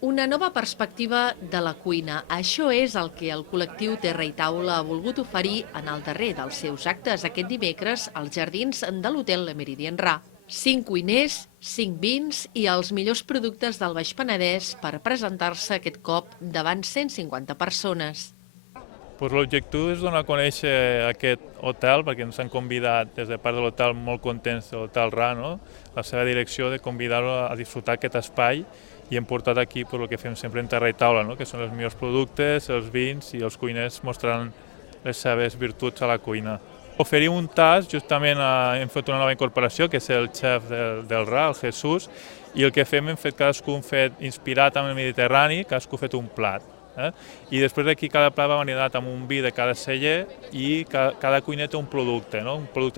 Una nova perspectiva de la cuina. Això és el que el col·lectiu Terra i Taula ha volgut oferir en el darrer dels seus actes aquest dimecres als jardins de l'Hotel Le Méridien Rà. 5 cuiners, 5 vins i els millors productes del Baix Penedès per presentar-se aquest cop davant 150 persones. L'objectiu és donar a conèixer aquest hotel, perquè ens han convidat des de part de l'hotel, molt contents de l'Hotel Rà, la seva direcció, de convidar-lo a disfrutar aquest espai, i hem portat aquí el que fem sempre en Terra i Taula, que són els millors productes, els vins, i els cuiners mostrant les seves virtuts a la cuina. Oferim un tast, justament hem fet una nova incorporació, que és el xef del Rà, el Jesús, i el que fem, cadascú inspirat amb el Mediterrani, cadascú ha fet un plat. I després d'aquí cada plat va validat amb un vi de cada celler i cada cuiner té un producte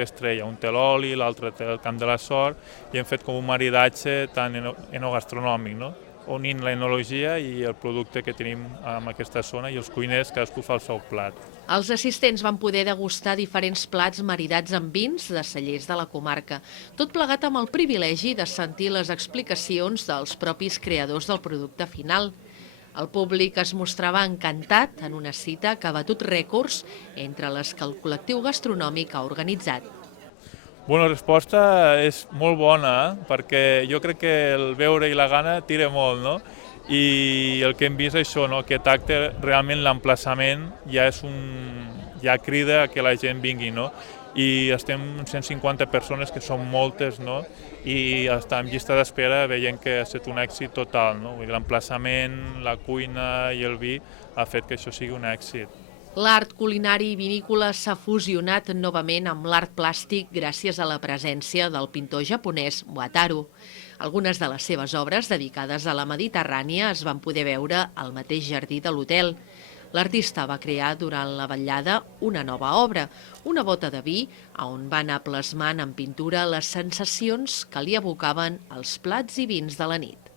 estrella, un té l'oli, l'altre té el camp de la sort, i hem fet com un maridatge tan enogastronòmic, unint l'enologia i el producte que tenim en aquesta zona, i els cuiners cadascú fa el seu plat. Els assistents van poder degustar diferents plats maridats amb vins de cellers de la comarca, tot plegat amb el privilegi de sentir les explicacions dels propis creadors del producte final. El públic es mostrava encantat en una cita que ha batut rècords entre les que el col·lectiu gastronòmic ha organitzat. La resposta és molt bona, perquè jo crec que el veure i la gana tira molt, i el que hem vist és això, aquest acte, realment l'emplaçament ja crida a que la gent vingui, i estem 150 persones, que són moltes, i està en llista d'espera veient que ha estat un èxit total. L'emplaçament, la cuina i el vi ha fet que això sigui un èxit. L'art culinari i vinícola s'ha fusionat novament amb l'art plàstic gràcies a la presència del pintor japonès Wataru. Algunes de les seves obres dedicades a la Mediterrània es van poder veure al mateix jardí de l'hotel. L'artista va crear durant la vetllada una nova obra, una bota de vi, on va anar plasmant en pintura les sensacions que li evocaven els plats i vins de la nit.